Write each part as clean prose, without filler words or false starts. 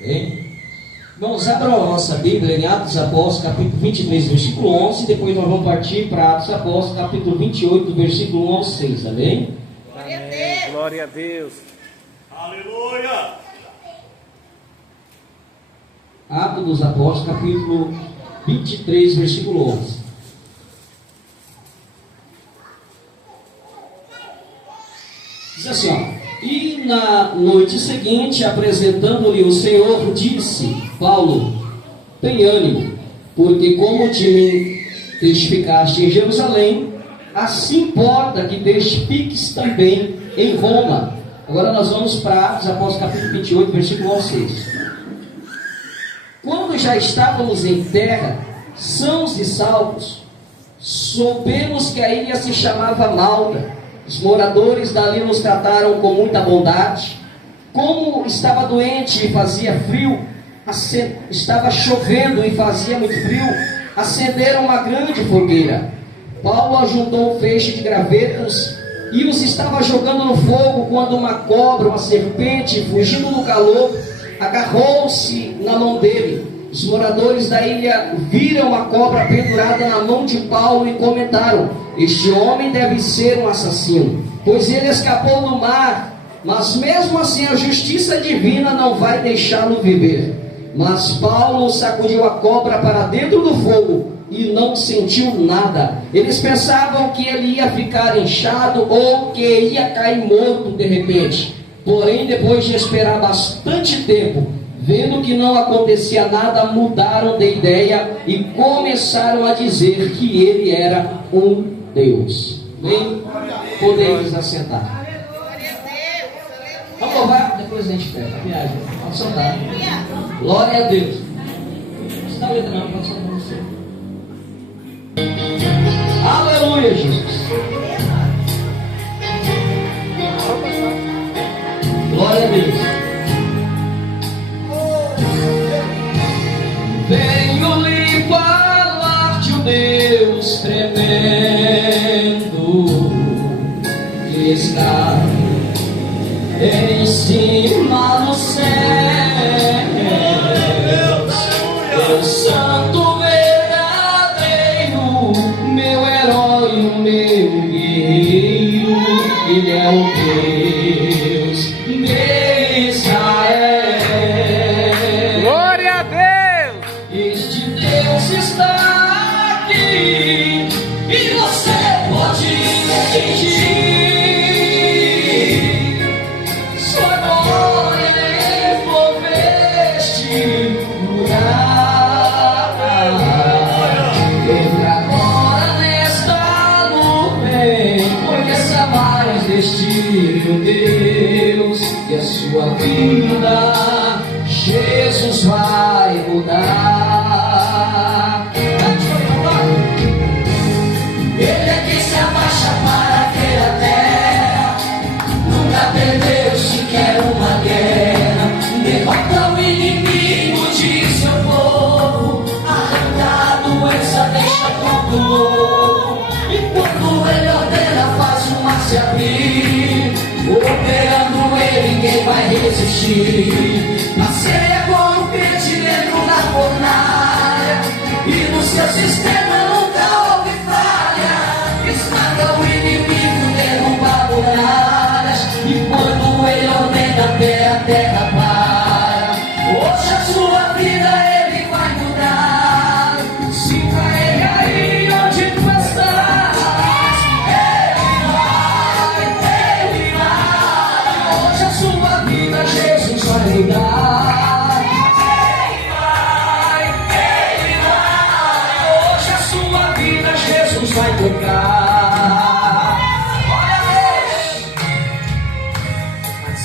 Hein? Vamos abrir a nossa Bíblia em Atos Apóstolos, capítulo 23, versículo 11. Depois nós vamos partir para Atos Apóstolos, capítulo 28, versículo 1 ao 6. Amém? Glória a Deus. Glória a Deus. Aleluia! Atos dos Apóstolos, capítulo 23, versículo 11. Diz assim, ó. E na noite seguinte, apresentando-lhe o Senhor, disse: Paulo, tem ânimo, porque como te me testificaste em Jerusalém, assim importa que testifiques também em Roma. Agora nós vamos para Atos Apóstolos, capítulo 28, versículo 1 ao 6. Quando já estávamos em terra, sãos e salvos, soubemos que a ilha se chamava Malta. Os moradores dali nos trataram com muita bondade. Como estava doente e fazia frio, estava chovendo e fazia muito frio, acenderam uma grande fogueira. Paulo ajuntou um feixe de gravetos e os estava jogando no fogo, quando uma cobra, uma serpente, fugindo do calor, agarrou-se na mão dele. Os moradores da ilha viram a cobra pendurada na mão de Paulo e comentaram: este homem deve ser um assassino, pois ele escapou do mar, mas mesmo assim a justiça divina não vai deixá-lo viver. Mas Paulo sacudiu a cobra para dentro do fogo e não sentiu nada. Eles pensavam que ele ia ficar inchado ou que ia cair morto de repente. Porém, depois de esperar bastante tempo, vendo que não acontecia nada, mudaram de ideia e começaram a dizer que ele era um Deus. Bem, podemos assentar. Vamos louvar, depois a gente pega a viagem. Pode soltar. Glória a Deus. Não está letra não, pode soltar você. Aleluia, Jesus. Glória a Deus. Venho lhe falar de um Deus tremendo que está em cima do céu. Deus santo verdadeiro, meu herói, o meu guerreiro. Ele é o Deus de Israel. Glória a Deus. Este Deus está aqui e você pode sentir sua glória envolver este lugar. Entra agora nesta nuvem, conheça mais deste meu Deus e a sua vida Jesus vai mudar. Ele é quem se abaixa para ver a terra, nunca perdeu sequer uma guerra. Derrota o inimigo de seu povo, arranca a doença, deixa tudo novo. E quando ele ordena, faz o mar se abrir. Operando ele, ninguém vai resistir. A ceia com o crente dentro da fornalha, e no seu sistema nunca houve falha. Esmaga o inimigo, derruba muralhas, e quando ele ordena, até a terra para. Hoje a sua vida ele vai mudar. Se carrega aí onde tu estás, ele vai. Hoje a sua vida Jesus vai mudar. Ele vai. Hoje a sua vida Jesus vai tocar. Olha Deus.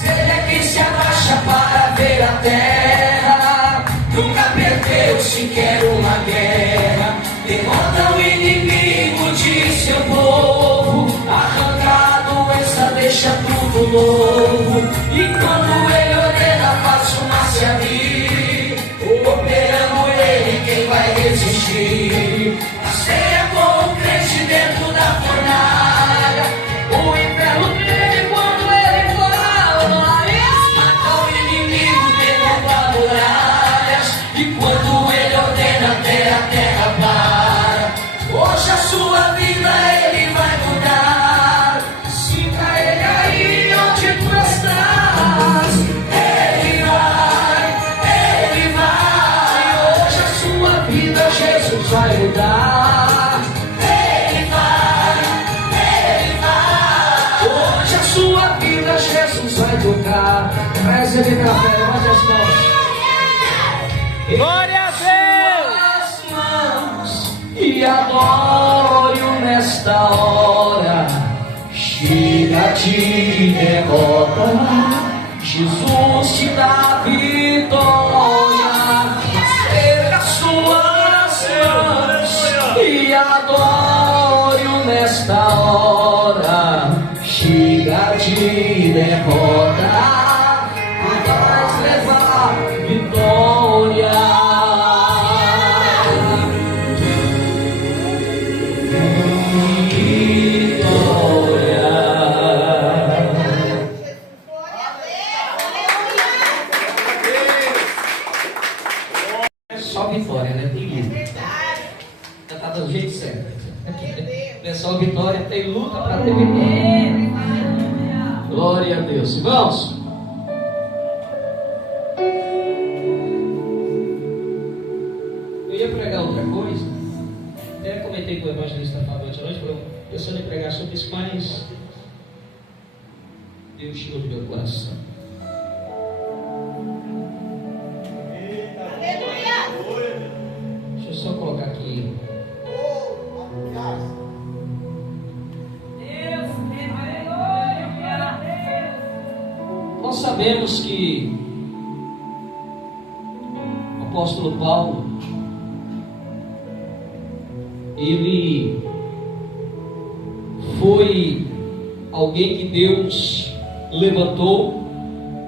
Ele é quem se abaixa para ver a terra, nunca perdeu sequer uma guerra. Derrota o inimigo de seu povo, arranca a doença, deixa tudo novo. E quando ele ordena, faz o mar se abrir. Operando ele, quem vai resistir? A ceia com o crente dentro da fornalha, o inferno treme quando ele fala. Mata o inimigo dentro da muralha. de derrota, Jesus te dá vitória. Erga suas mãos e adore-o nesta hora. Chega de derrota, vais levar vitória. Só vitória, né? Tem luta. Já tá do jeito certo. Pessoal, vitória tem luta para ter vitória. Glória a Deus. Irmãos, eu ia pregar outra coisa. Até comentei com o evangelista Fábio ontem à noite, pensando em pregar sobre isso, mas Deus tirou do meu coração. Deixa eu só colocar aqui. Nós sabemos que o apóstolo Paulo, ele foi alguém que Deus levantou,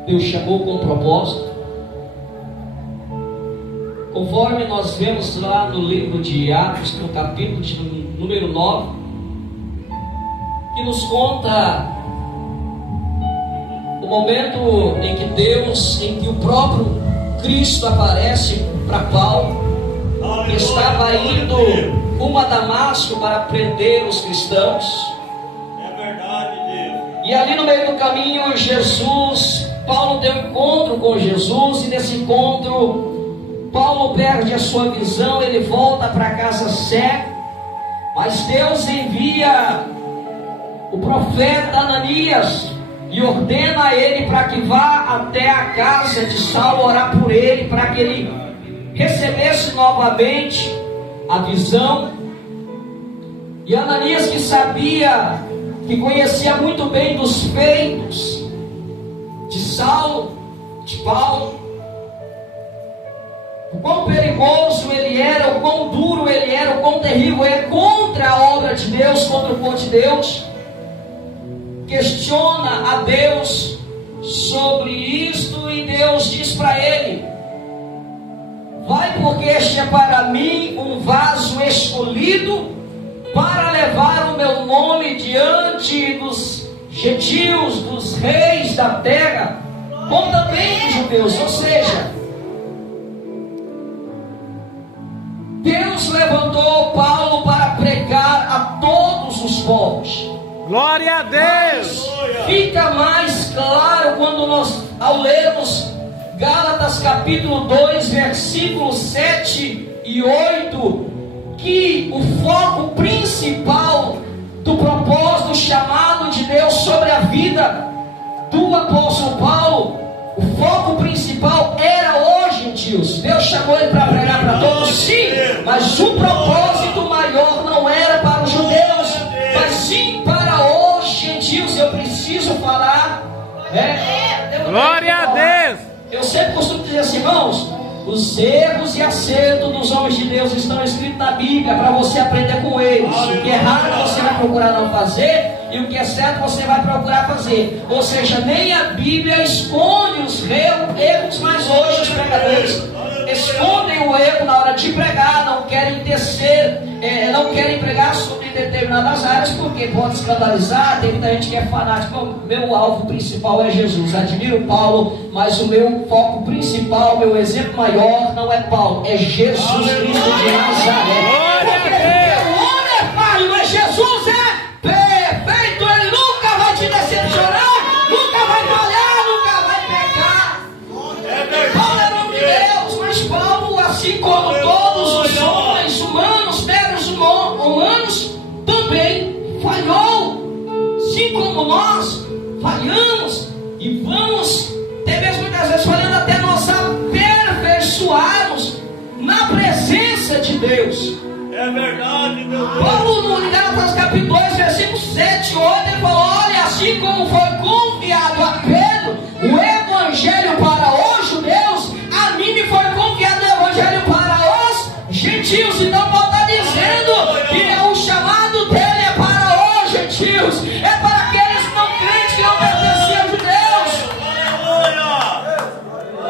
Deus chamou com propósito. Conforme nós vemos lá no livro de Atos, no capítulo de número 9, que nos conta o momento em que o próprio Cristo aparece para Paulo, que estava indo rumo a Damasco para prender os cristãos. É verdade, Deus. E ali no meio do caminho, Paulo tem um encontro com Jesus, e nesse encontro Paulo perde a sua visão, ele volta para casa cego, mas Deus envia o profeta Ananias e ordena a ele para que vá até a casa de Saulo orar por ele, para que ele recebesse novamente a visão. E Ananias, que conhecia muito bem dos feitos de Saulo, de Paulo, o quão perigoso ele era, o quão duro ele era, o quão terrível é contra a obra de Deus, contra o povo de Deus, questiona a Deus sobre isto, e Deus diz para ele: vai, porque este é para mim um vaso escolhido para levar o meu nome diante dos gentios, dos reis da terra, como também dos judeus. Ou seja, Deus levantou Paulo para pregar a todos os povos. Glória a Deus! Fica mais claro quando nós, ao lermos Gálatas capítulo 2, versículos 7 e 8, que o foco principal do propósito chamado de Deus sobre a vida do apóstolo Paulo, o foco principal era os gentios. Deus chamou ele para pregar para todos, sim, mas o propósito maior não era para os judeus, mas sim para os gentios. Eu preciso falar, Glória a Deus! Eu sempre costumo dizer assim, irmãos, os erros e acertos dos homens de Deus estão escritos na Bíblia para você aprender com eles. O que é errado você vai procurar não fazer, e o que é certo você vai procurar fazer. Ou seja, nem a Bíblia esconde os erros, mas hoje os pregadores escondem o erro na hora de pregar, não querem não querem pregar sobre determinadas áreas, porque pode escandalizar. Tem muita gente que é fanática. Meu alvo principal é Jesus. Admiro Paulo, mas o meu foco principal, meu exemplo maior não é Paulo, é Jesus Cristo de Nazaré. Porque o homem é falho, mas Jesus é perfeito. Ele nunca vai te decepcionar, nunca vai falhar, nunca vai pecar. Paulo é nome de Deus, mas Paulo, assim como todos os homens humanos, seres humanos, também falhou, assim como nós falhamos, e vamos até mesmo muitas vezes falhando até nós aperfeiçoarmos na presença de Deus. É verdade, meu Deus. Paulo, no Gálatas capítulo 2, versículo 7 e 8, ele falou: olha, assim assim como foi confiado a Pedro o evangelho para os judeus, a mim me foi confiado o evangelho para os gentios. Então Paulo está dizendo que o chamado dele é para os gentios, é para aqueles não crentes que não pertencem aos judeus.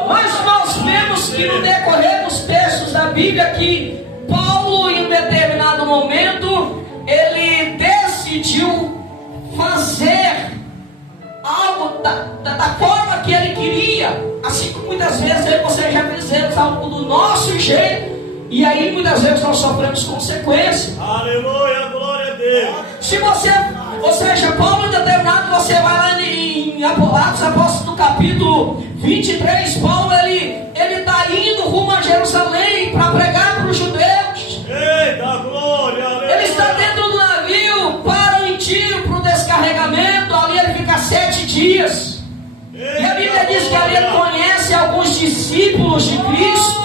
Mas nós vemos que no decorrer dos textos da Bíblia que Paulo, em um determinado momento, ele decidiu fazer algo da forma que ele queria, assim como muitas vezes eu e você já fizemos algo do nosso jeito, e aí muitas vezes nós sofremos consequências. Aleluia, glória a Deus. Se você, ou seja, Paulo em determinado, você vai lá em Atos Apóstolos no capítulo 23, Paulo ele está indo rumo a Jerusalém para pregar para os judeus. Eita, glória, aleluia. Ele está dentro do navio para o Tiro, para o descarregamento. Ali ele fica 7 dias. E a Bíblia diz que ali ele conhece alguns discípulos de Cristo.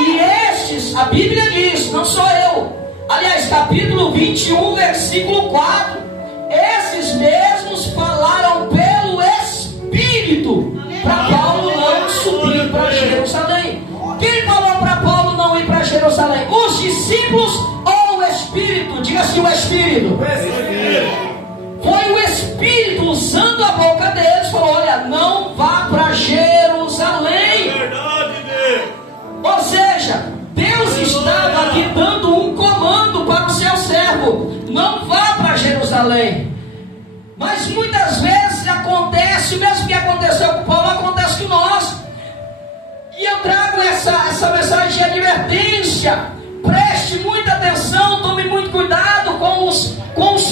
E estes, a Bíblia diz, não sou eu. Aliás, capítulo 21, versículo 4. Esses mesmos falaram pelo Espírito para Paulo não subir para Jerusalém. Quem falou para Paulo não ir para Jerusalém? Os discípulos ou o Espírito? Diga assim, o Espírito. Foi o Espírito usando a boca deles, falou: olha, não vá para Jerusalém. Verdade, Deus. Ou seja, Deus estava aqui dando um comando para o seu servo: não vá para Jerusalém. Mas muitas vezes acontece, o mesmo que aconteceu com Paulo, acontece com nós. E eu trago essa mensagem de advertência. Preste muita atenção, tome muito cuidado com os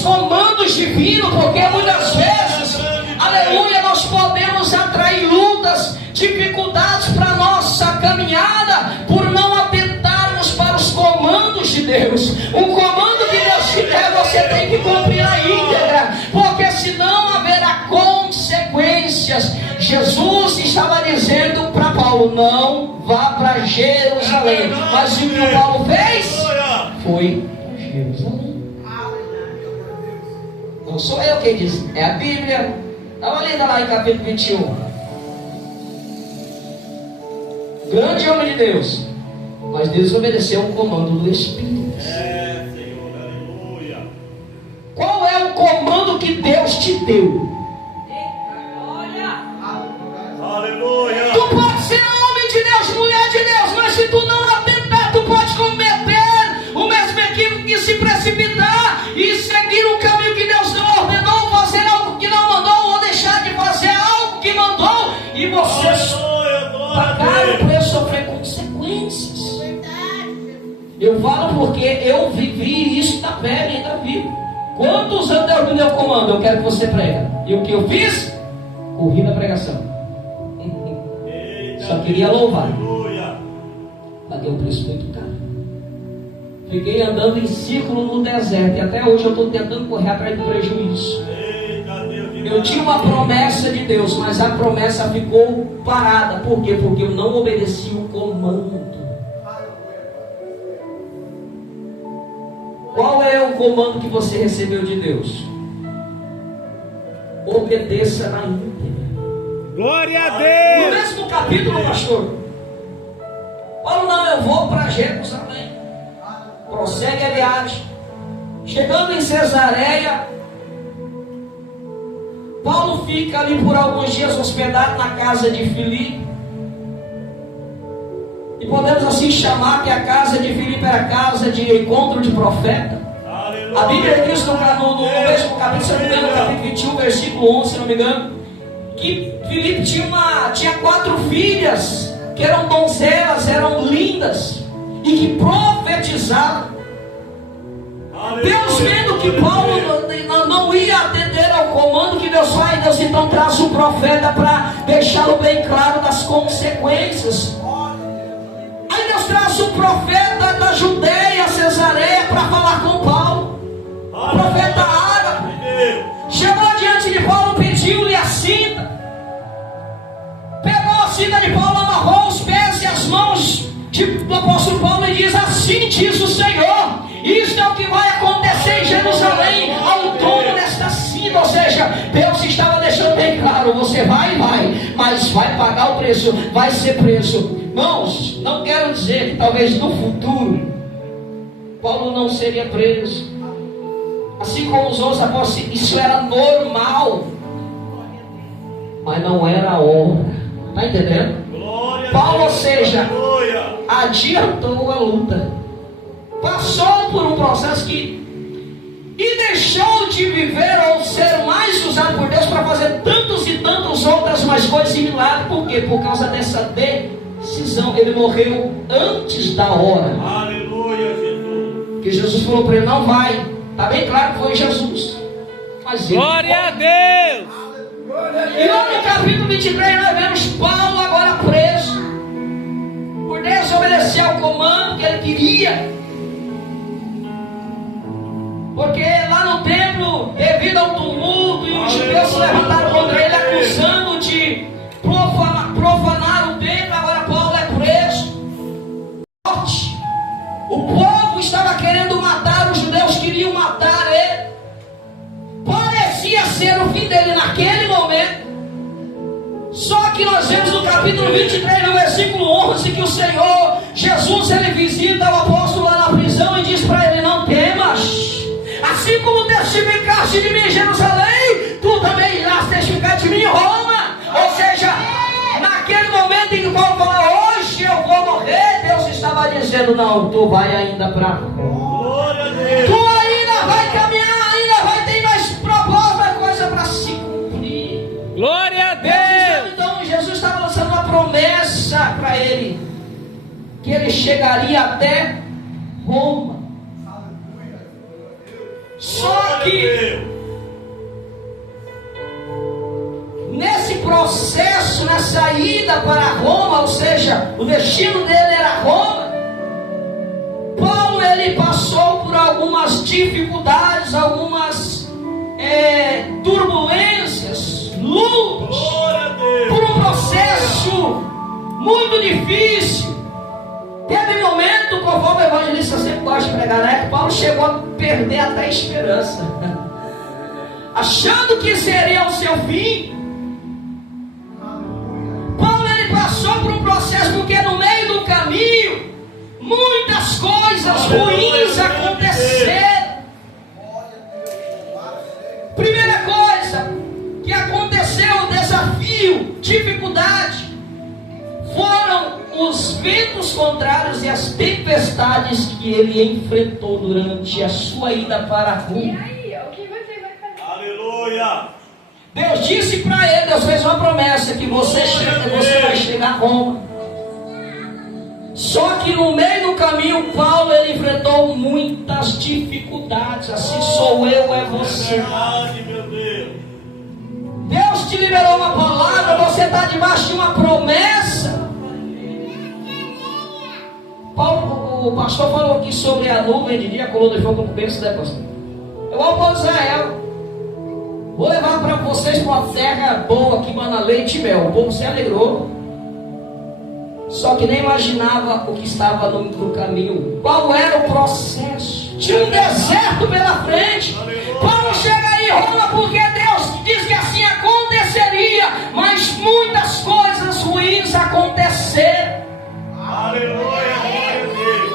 comandos divinos, porque muitas vezes, aleluia, nós podemos atrair lutas, dificuldades para a nossa caminhada, por não atentarmos para os comandos de Deus. O comando que Deus te der, você tem que cumprir na íntegra, porque senão haverá consequências. Jesus estava dizendo para Paulo: não vá para Jerusalém. Mas o que o Paulo fez? Foi para Jerusalém. Não sou eu quem diz, é a Bíblia. Dá uma lida lá em capítulo 21. Grande homem de Deus, mas desobedeceu o comando do Espírito. É, Senhor, aleluia. Qual é o comando que Deus te deu? Aleluia. Tu pode ser homem de Deus, mulher de Deus, mas se tu não atentar, tu pode cometer o mesmo equívoco que se precipitar e seguir o caminho que Deus não ordenou, fazer algo que não mandou, ou deixar de fazer algo que mandou, e você pagar o preço, sofrer consequências. Eu falo porque eu vivi isso na pele, ainda vivo. Quantos anos Deus me deu comando? Eu quero que você prega. E o que eu fiz? Corri na pregação. Só queria louvar. Paguei um preço muito caro. Fiquei andando em círculo no deserto. E até hoje eu estou tentando correr atrás do prejuízo. Eu tinha uma promessa de Deus, mas a promessa ficou parada. Por quê? Porque eu não obedeci o comando. Qual é o comando que você recebeu de Deus? Obedeça na íntegra. Glória a No Deus! mesmo capítulo, pastor, Paulo: não, eu vou para Jerusalém. Prossegue a viagem. Chegando em Cesareia, Paulo fica ali por alguns dias hospedado na casa de Filipe. E podemos assim chamar que a casa de Filipe era a casa de encontro de profeta. A Bíblia diz no mesmo capítulo, se não me engano, no capítulo 21, versículo 11, se não me engano, que Filipe tinha 4 filhas que eram donzelas, eram lindas e que profetizavam. Deus, vendo que Paulo não ia atender ao comando que Deus faz, Deus então traz o profeta para deixá-lo bem claro das consequências. Aí Deus traz o profeta da Judeia, Cesareia, para falar com Paulo. O profeta árabe chegou diante de Paulo, pediu-lhe a cinta. Pegou a cinta de Paulo, amarrou os pés e as mãos do apóstolo Paulo e diz: assim diz o Senhor, isto é o que vai acontecer em Jerusalém ao dono desta cinta. Ou seja, seja, Deus estava deixando bem claro: você vai, mas vai pagar o preço, vai ser preso. Irmãos, não quero dizer que talvez no futuro Paulo não seria preso, assim como os outros apóstolos. Isso era normal, mas não era a hora. Está entendendo? Paulo, ou seja, adiantou a luta, passou por um processo e deixou de viver ou ser mais usado por Deus para fazer tantos e tantas outras mais coisas e milagres. Por quê? Por causa dessa decisão. Ele morreu antes da hora. Aleluia, Jesus. Porque Jesus falou para ele: não vai. Está bem claro que foi Jesus. Mas ele, glória a Deus. e lá no capítulo 23 nós vemos Paulo agora preso por desobedecer ao comando que ele queria. Porque lá no templo, devido ao tumulto, e os judeus se levantaram contra ele, acusando de profanar o templo. Agora Paulo é preso. O povo estava querendo matar, os judeus queriam matar ele. Parecia ser o fim dele naquele momento. Só que nós vemos no capítulo 23, no versículo 11, que o Senhor Jesus, ele visita o apóstolo lá na prisão e diz para ele: não temas. Assim como testificaste de mim em Jerusalém, tu também irás testificar de mim em Roma. Ou seja, naquele momento em que Paulo fala: hoje eu vou morrer, Deus estava dizendo: não, tu vai ainda para Roma. Tu ainda vai caminhar, ainda vai ter mais propósito, mais coisa para se cumprir. Glória a Deus. Então Jesus estava lançando uma promessa para ele, que ele chegaria até Roma. Só que nesse processo, nessa ida para Roma, ou seja, o destino dele era Roma, Paulo, ele passou por algumas dificuldades, algumas turbulências, lutas, por um processo muito difícil. Teve momento, conforme o evangelista sempre gosta de pregar, né, que Paulo chegou a perder até a esperança, achando que seria o seu fim. Paulo, ele passou por um processo, porque no meio do caminho muitas coisas ruins aconteceram. Primeira coisa que aconteceu, desafio, dificuldade, foram os ventos contrários e as tempestades que ele enfrentou durante a sua ida para Roma. Aleluia. Deus disse para ele, Deus fez uma promessa, que você vai chegar a Roma. Só que no meio do caminho, Paulo, ele enfrentou muitas dificuldades. Assim sou eu, é você. Meu Deus. Deus te liberou uma palavra, você está debaixo de uma promessa. Paulo, o pastor falou aqui sobre a nuvem de dia, a coluna de fogo no começo, né, pastor? Eu vou para Israel. Vou levar para vocês para uma terra boa que mana leite e mel. O povo se alegrou, só que nem imaginava o que estava no caminho. Qual era o processo? Tinha um deserto pela frente. Paulo chega em Roma porque Deus diz que assim aconteceria, mas muitas coisas ruins aconteceram. Aleluia.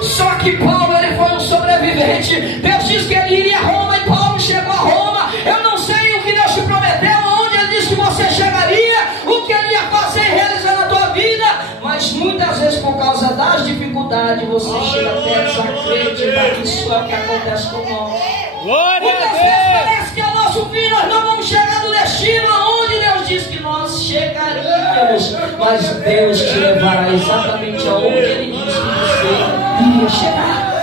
Só que Paulo, ele foi um sobrevivente. Deus disse que ele iria a Roma e Paulo chegou a Roma. Eu não sei o que Deus te prometeu, onde ele disse que você chegaria, o que ele ia fazer e realizar na tua vida, mas muitas vezes por causa das dificuldades você chega até a desacreditar que isso é o que acontece com nós. Glória Muitas a vezes Deus. parece que é nosso fim, nós não vamos chegar no destino aonde Deus disse que nós chegaríamos, mas Deus te levará exatamente aonde ele disse que você iria chegar.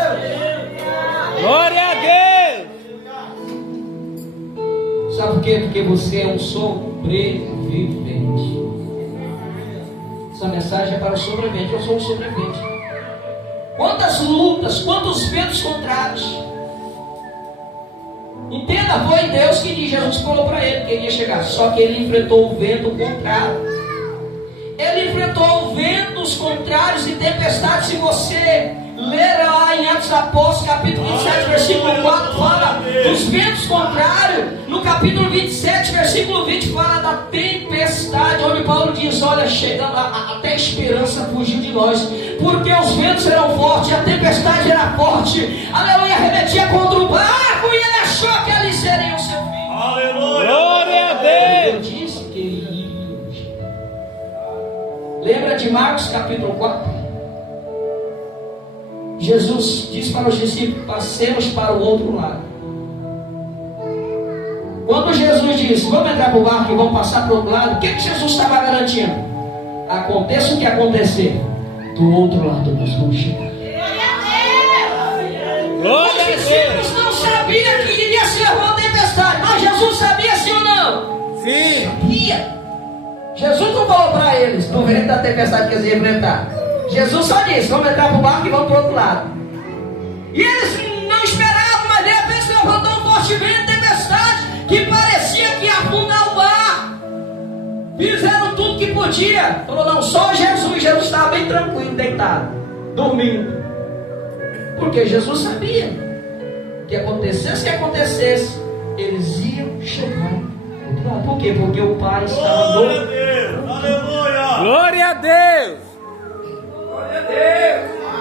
Glória a Deus. Sabe por quê? Porque você é um sobrevivente. Essa mensagem é para o sobrevivente. Eu sou um sobrevivente. Quantas lutas, quantos ventos contrários. Entenda, foi Deus que disse, Jesus falou para ele que ele ia chegar. Só que ele enfrentou o vento contrário. Ele enfrentou ventos contrários e tempestades. Se você ler lá em Atos Apóstolos, capítulo 27, versículo 4, fala dos ventos contrários. No capítulo 27, versículo 20, fala da tempestade, onde Paulo diz: olha, chegando até a esperança fugiu de nós, porque os ventos eram fortes, a tempestade era forte, aleluia, remetia contra o barco, e ele achou que ali seria o seu fim. Aleluia. Glória a Ele Deus. disse que iria. Lembra de Marcos capítulo 4? Jesus disse para os discípulos: passemos para o outro lado. Quando Jesus disse: vamos entrar para o barco e vamos passar para o outro lado, o que Jesus estava garantindo? Aconteça o que acontecer, do outro lado nós vamos chegar. Glória Os a discípulos Deus. não sabiam que iria ser uma tempestade, mas Jesus sabia, sim ou não? Sim. Sabia. Jesus não falou para eles do vento da tempestade que eles iam enfrentar. Jesus só disse: vamos entrar para o barco e vamos para o outro lado. E eles não esperavam, mas de repente levantou um forte vento, tempestade, que parecia que ia afundar o barco. Fizeram tudo que podia. Falou: não, só Jesus. Jesus estava bem tranquilo, deitado, dormindo. Porque Jesus sabia que acontecesse o que acontecesse, eles iam chegar do outro lado. Por quê? Porque o Pai estava Glória a no... Deus. Aleluia. Glória a Deus.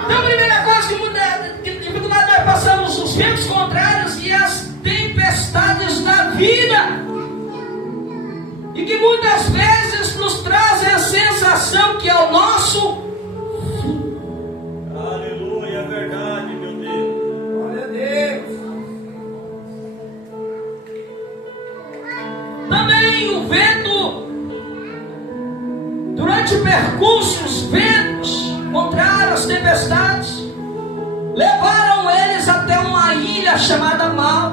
Então, a primeira coisa que dificuldade nós passamos, os ventos contrários e as tempestades da vida, e que muitas vezes nos trazem a sensação que é o nosso fim. Aleluia, é verdade, meu Deus. Glória a Deus. Também o vento, durante o percurso, os ventos contrários, as tempestades, levaram eles até uma ilha chamada Mal.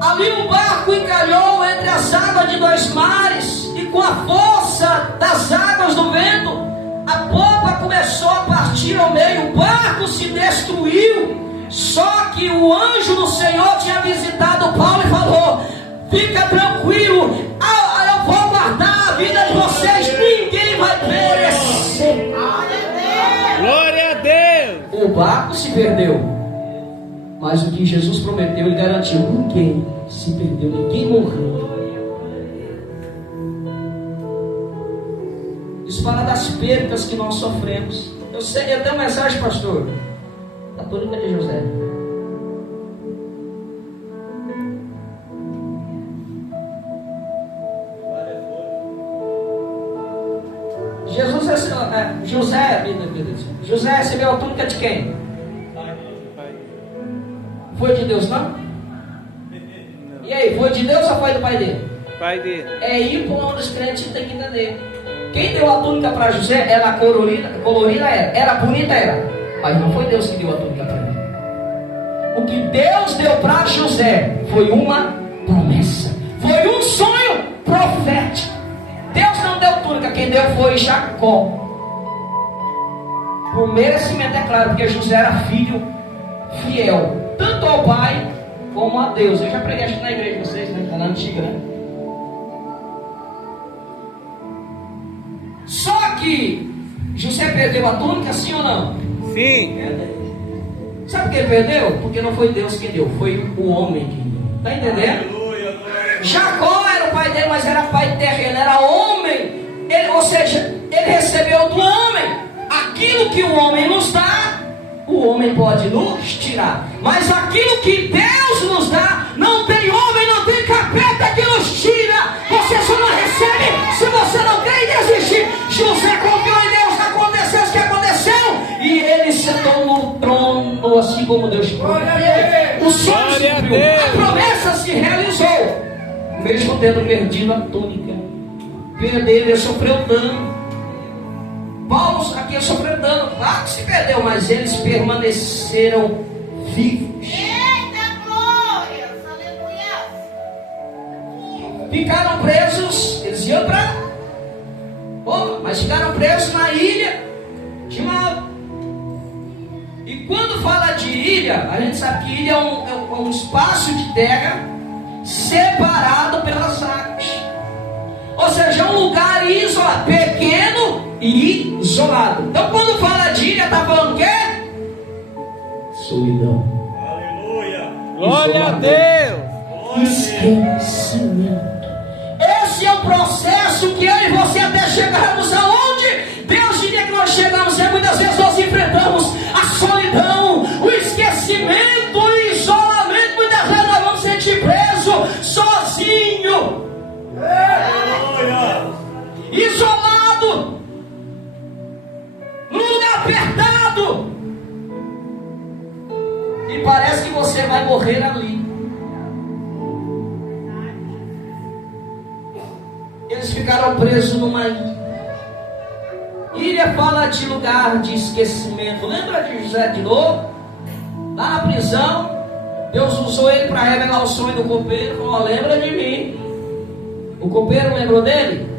Ali o barco encalhou entre as águas de dois mares, e com a força das águas do vento, a popa começou a partir ao meio, o barco se destruiu. Só que o anjo do Senhor tinha visitado Paulo e falou: fica tranquilo, eu vou guardar a vida de vocês, ninguém vai perecer. Glória a Deus. O barco se perdeu, mas o que Jesus prometeu, Ele garantiu: ninguém se perdeu, ninguém morreu. Isso fala das percas que nós sofremos. Eu tenho uma mensagem, pastor, da túnica de José. José recebeu a túnica de quem? Foi de Deus, não? E aí, foi de Deus ou foi do pai dele? Pai dele. É aí por onde os crentes têm que entender. Quem deu a túnica para José, ela colorida era bonita, era, mas não foi Deus que deu a túnica para ele. O que Deus deu para José foi uma promessa, foi um sonho profético. Deus não deu túnica, quem deu foi Jacó. Por merecimento, é claro, porque José era filho fiel, tanto ao pai como a Deus. Eu já preguei acho que na igreja de vocês, né? Na antiga, né? Só que José perdeu a túnica, sim ou não? Sim. Sabe por que ele perdeu? Porque não foi Deus que deu, foi o homem que deu. Está entendendo? Aleluia, glória. Jacó era o pai dele, mas era pai terreno, era homem. Ou seja, ele recebeu do homem. Aquilo que o homem nos dá, o homem pode nos tirar. Mas aquilo que Deus nos dá, não tem homem, não tem capeta que nos tira. Você só não recebe se você não crê e desistir. José confiou em Deus, aconteceu o que aconteceu, e ele sentou no trono, assim como Deus prometeu. O sonho se cumpriu, a promessa se realizou, mesmo tendo perdido a túnica. Ele sofreu dano. Paulo aqui sofreu dano, claro que se perdeu, mas eles permaneceram vivos. Eita glória, aleluia. Ficaram presos, eles iam para Roma, mas ficaram presos na ilha de Malta. E quando fala de ilha, a gente sabe que ilha é um espaço de terra separado pelas águas. Ou seja, é um lugar isolado, pequeno e isolado. Então quando fala de ilha, está falando o quê? solidão. Aleluia. Glória a Isolamento. Deus. Esquecimento. Esse é o processo que eu e você até chegarmos aonde Deus diria que nós chegamos. E muitas vezes nós enfrentamos a solidão, o esquecimento, o isolamento. Muitas vezes nós vamos sentir preso, sozinho, Aleluia. isolado, num lugar apertado. E parece que você vai morrer ali. Eles ficaram presos numa ilha. Ilha fala de lugar de esquecimento. Lembra de José de novo? Lá na prisão, Deus usou ele para revelar o sonho do copeiro. Falou: lembra de mim. O copeiro lembrou dele?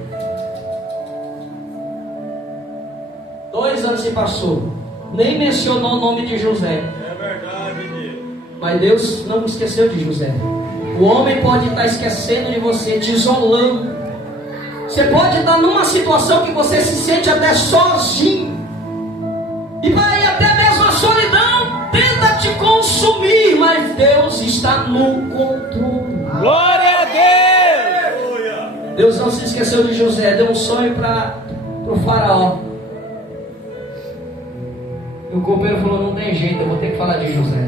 2 anos se passou. Nem mencionou o nome de José. É verdade, Deus. Mas Deus não esqueceu de José. O homem pode estar esquecendo de você, te isolando. Você pode estar numa situação que você se sente até sozinho. E vai até mesmo a solidão tenta te consumir. Mas Deus está no controle. Glória a Deus. Aleluia. Deus não se esqueceu de José. Deu um sonho para o faraó. E o copeiro falou: não tem jeito, eu vou ter que falar de José.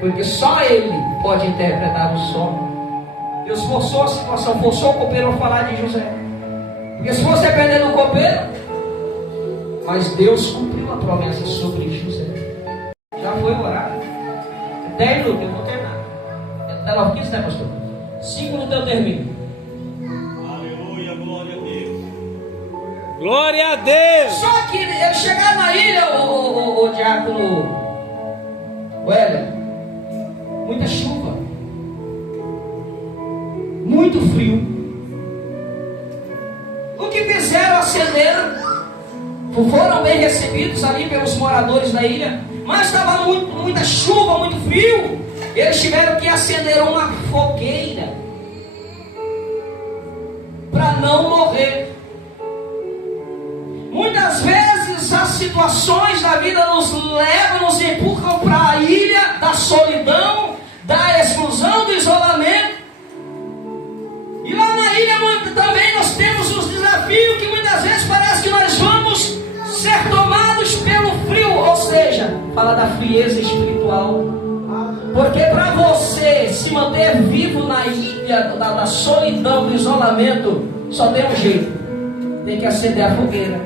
Porque só ele pode interpretar o sonho. Deus forçou a situação, forçou o copeiro a falar de José. Porque se fosse depender do copeiro, mas Deus cumpriu a promessa sobre José. Já foi orado. 10 minutos, eu vou terminar. Até 9h15, né, pastor? 5 minutos eu termino. Aleluia. Glória a Deus. Glória a Deus. Só que ele chegar na ilha, o diácono Weller, muita chuva, muito frio. O que fizeram? Acenderam, foram bem recebidos ali pelos moradores da ilha, mas estava muita chuva, muito frio. Eles tiveram que acender uma fogueira para não morrer. Muitas vezes as situações da vida nos levam, nos empurram para a ilha da solidão, da exclusão, do isolamento. E lá na ilha também nós temos os desafios que muitas vezes parece que nós vamos ser tomados pelo frio, ou seja, fala da frieza espiritual. Porque para você se manter vivo na ilha da solidão, do isolamento, só tem um jeito: tem que acender a fogueira.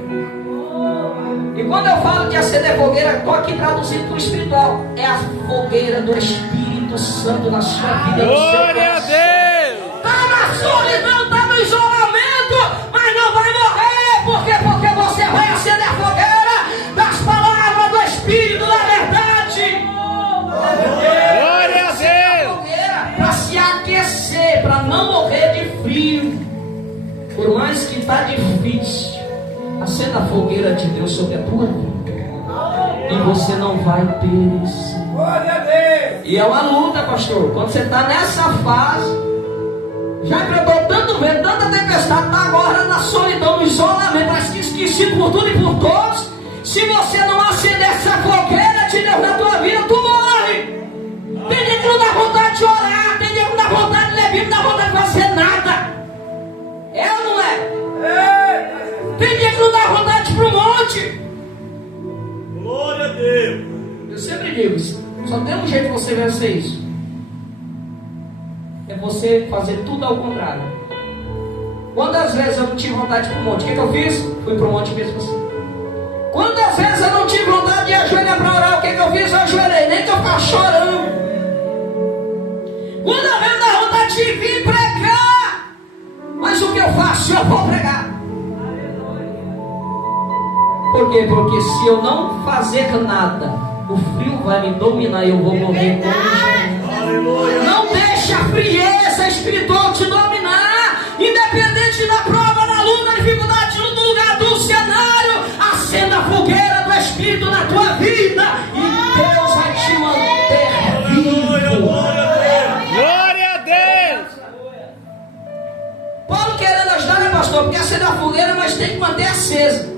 E quando eu falo de acender fogueira, estou aqui traduzindo para o espiritual. É a fogueira do Espírito Santo na sua vida. Glória a Deus. Está na solidão, está no isolamento, mas não vai morrer. Por quê? Porque você vai acender a fogueira das palavras do Espírito da verdade. Glória a Deus. Fogueira para se aquecer, para não morrer de frio. Por mais que está difícil, acenda a fogueira de Deus sobre a tua vida e você não vai perecer. Glória a Deus. E é uma luta, pastor. Quando você está nessa fase, já enfrentou tanto vento, tanta tempestade, está agora na solidão, no isolamento, parece que esquecido por tudo e por todos. Se você não acender essa fogueira de Deus na tua vida, tu morre. Tem dia que não dá vontade de orar, tem dia que não dá vontade de ler Bíblia, não dá vontade de fazer nada. É ou não é? Tem dia que não dá vontade de ir para o monte. Glória a Deus. Eu sempre digo, só tem um jeito de você vencer isso. É você fazer tudo ao contrário. Quantas vezes eu não tive vontade de ir para o monte? O que eu fiz? Fui para o monte mesmo assim. Quantas vezes eu não tive vontade de ajoelhar para orar? O que eu fiz? Eu ajoelhei, nem que eu ficava chorando. Quantas vezes dá vontade de vir pregar? Mas o que eu faço? Eu vou pregar. Por quê? Porque se eu não fazer nada, o frio vai me dominar e eu vou morrer como Aleluia. Não deixe a frieza espiritual te dominar. Independente da prova, da luta, da dificuldade, no lugar do cenário, acenda a fogueira do Espírito na tua vida e Deus vai te manter vivo. Glória a Deus. Paulo querendo ajudar, né, pastor? Porque acender a fogueira nós temos que manter acesa.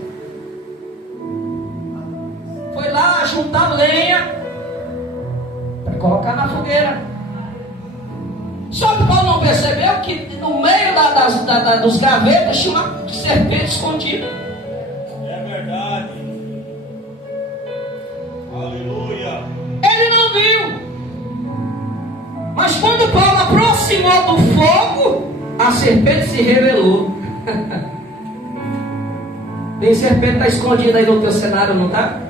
Foi lá juntar lenha colocar na fogueira. Só que Paulo não percebeu que no meio dos gavetas tinha uma serpente escondida. É verdade. Aleluia. Ele não viu. Mas quando Paulo aproximou do fogo, a serpente se revelou. Tem serpente está escondida aí no teu cenário, não está?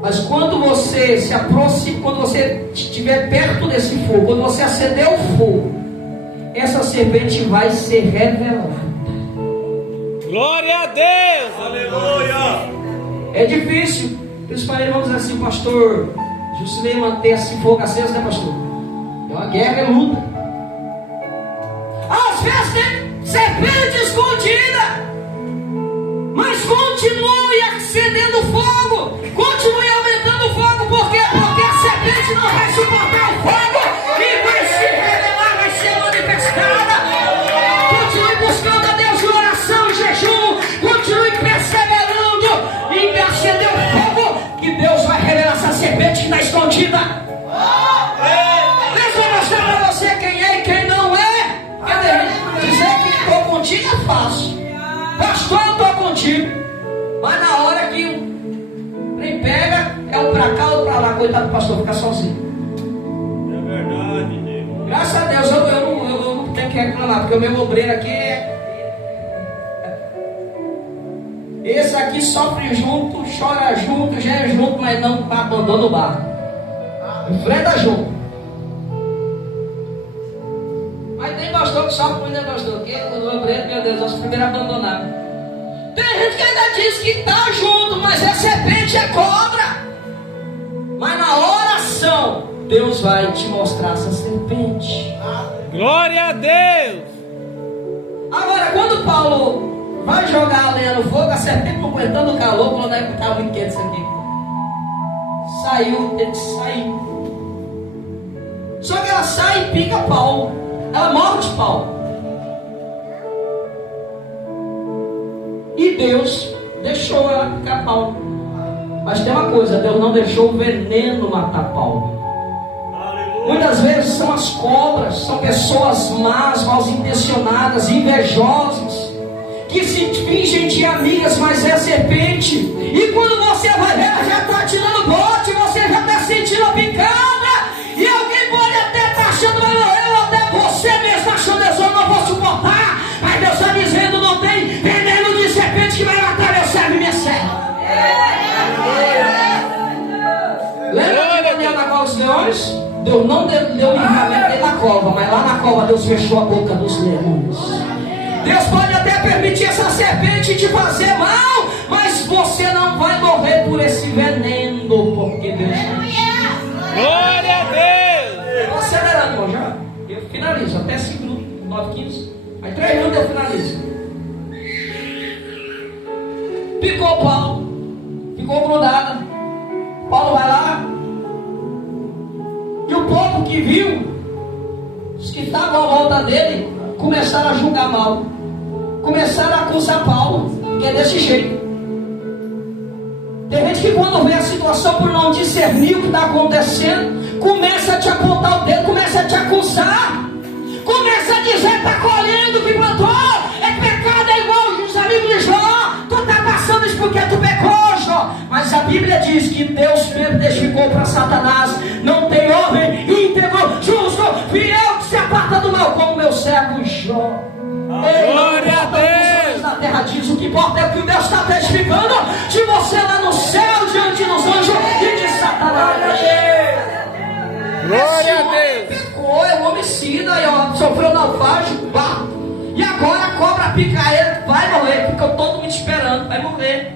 Mas quando você se aproxima, quando você estiver perto desse fogo, quando você acender o fogo, essa serpente vai ser revelada. Glória a Deus. Aleluia. É difícil, principalmente vamos dizer assim, pastor Jusilei, manter esse fogo aceso, né, pastor? É uma guerra, é luta. Às vezes tem serpente escondida, mas continue acendendo o fogo, continue aumentando o fogo. Por quê? Porque a serpente não vai suportar o fogo e vai se revelar, vai ser manifestada. Continue buscando a Deus em oração e jejum, continue perseverando e acender o fogo, que Deus vai revelar essa serpente que está escondida. Deus vai mostrar para você quem é e quem não é. Dizer que estou contigo é fácil. Pastor, eu estou contigo. Mas na hora que o trem pega, é um para cá, outro para lá. Coitado do pastor, ficar sozinho. É verdade, Deus. Graças a Deus, eu não tenho que reclamar, porque o meu obreiro aqui é. Esse aqui sofre junto, chora junto, gera junto, mas não abandona o barco. Enfrenta junto. Mas tem pastor que sofre muito, né, pastor? Que o obreiro, meu Deus, nós primeiro abandonados. Tem gente que ainda diz que está junto, mas é serpente, é cobra. Mas na oração, Deus vai te mostrar essa serpente. Glória a Deus. Agora, quando Paulo vai jogar a lenha no fogo, a serpente não aguentando o calor, quando é que estava muito quente isso aqui. Saiu, ele saiu. Só que ela sai e pica Paulo. Ela morde Paulo. E Deus deixou ela picar Paulo. Mas tem uma coisa, Deus não deixou o veneno matar Paulo. Aleluia. Muitas vezes são as cobras, são pessoas más, mal intencionadas, invejosas, que se fingem de amigas, mas é serpente. E quando você vai ver, ela já está tirando bote, você já está sentindo a picada. E alguém pode até estar achando, mas eu até você mesmo achando, eu não vou suportar. Mas Deus está dizendo, não tem veneno de serpente que vai matar meu servo e minha serva. Lembra que Daniel na cova dos leões? Deus não deu livramento dele na cova, mas lá na cova Deus fechou a boca dos leões. Deus pode até permitir essa serpente te fazer mal, mas você não vai morrer por esse veneno, porque Deus Glória a Deus. Estou acelerando, irmão, já. Eu finalizo, até 5 minutos, 9:15. Aí 3 minutos eu finalizo. Picou Paulo, ficou grudada. Paulo vai lá. E o povo que viu, os que estavam à volta dele, começaram a julgar mal. Começaram a acusar Paulo, que é desse jeito. Tem gente que quando vê a situação por não discernir o que está acontecendo, começa a te apontar o dedo, começa a te acusar, começa a dizer, está colhendo o que plantou, é pecado, é igual os amigos de Jó, tu está passando isso porque tu pecou, Jó. Mas a Bíblia diz que Deus mesmo testificou para Satanás, não tem homem íntegro, justo, fiel que se aparta do mal, como meu servo Jó. Glória a Deus. Na terra diz, o que importa é o que Deus está testificando de você lá no céu, diante dos anjos e de Satanás. Glória a Deus. Pecou, é um homicida, sofreu naufrágio, e agora a cobra pica ele, vai morrer, ficou todo mundo esperando, vai morrer.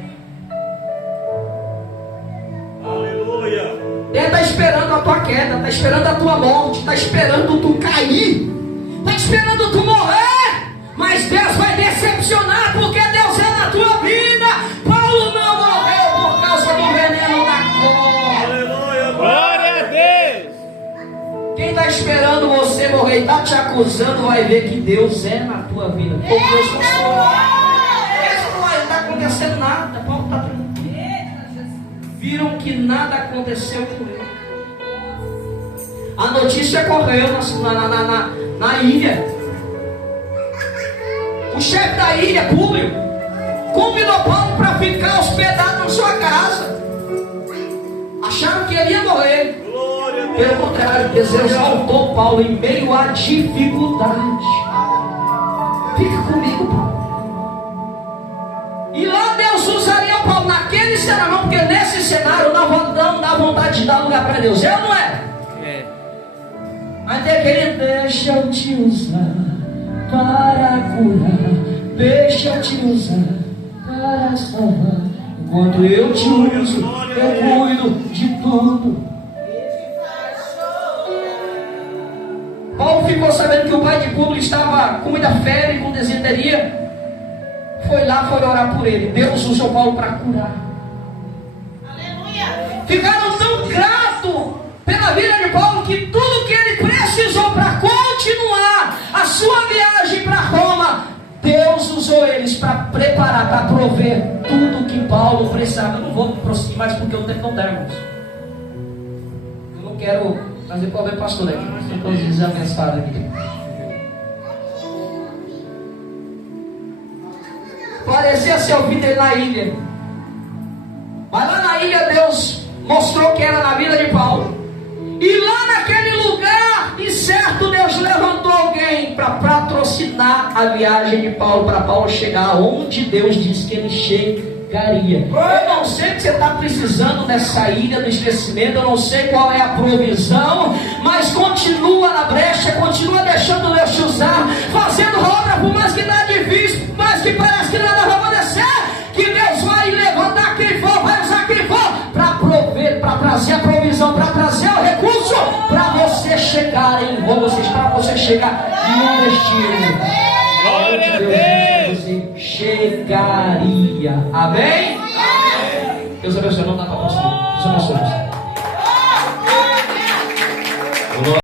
Aleluia. Ele está esperando a tua queda, está esperando a tua morte, está esperando tu cair, está esperando tu morrer. Mas Deus vai decepcionar, porque Deus é na tua vida. Paulo não morreu por causa do veneno da cobra. Aleluia. Glória a Deus. Quem está esperando você morrer e está te acusando, vai ver que Deus é na tua vida. Como Deus mostrou. Não está acontecendo nada. Paulo está tranquilo. Viram que nada aconteceu com ele. A notícia correu na ilha. O chefe da ilha, Públio, convidou Paulo para ficar hospedado na sua casa. Acharam que ele ia morrer. Glória a Deus. Pelo contrário, Deus exaltou Paulo em meio à dificuldade. Fica comigo, Paulo. E lá Deus usaria Paulo naquele cenário, porque nesse cenário não dá vontade de dar lugar para Deus. É ou não é? É. Mas tem aquele: deixa eu te usar para curar, deixa eu te usar para salvar. Enquanto eu te uso, eu cuido de tudo. Paulo ficou sabendo que o pai de Públio estava com muita febre, com desinteria. Foi lá, foi orar por ele. Deus usou Paulo para curar. Aleluia. Ficaram tão gratos pela vida de Paulo que tudo que ele precisou para continuar a sua viagem para Roma, Deus usou eles para preparar, para prover tudo que Paulo precisava. Eu não vou me prosseguir mais porque o tempo não dá, irmãos. Eu não quero fazer problema pastor aqui, mas eu estou dizendo a mensagem aqui. Parecia ser o fim dele na ilha. Mas lá na ilha Deus mostrou que era na vida de Paulo. E lá naquele lugar incerto, Deus levantou alguém para patrocinar a viagem de Paulo, para Paulo chegar onde Deus disse que ele chegaria. Eu não sei o que você está precisando nessa ilha do esquecimento, eu não sei qual é a provisão, mas continua na brecha, continua deixando Deus te usar, fazendo obra, por mais que está difícil, por mais que parece que nada vai acontecer, que Deus vai levantar quem for, vai usar quem for, para prover, para trazer a provisão, para trazer o recurso, para você chegar em Roma, para você chegar no destino. Glória a Deus. Você chegaria. Amém? Deus abençoe. Não dá para prosseguir. Deus abençoe.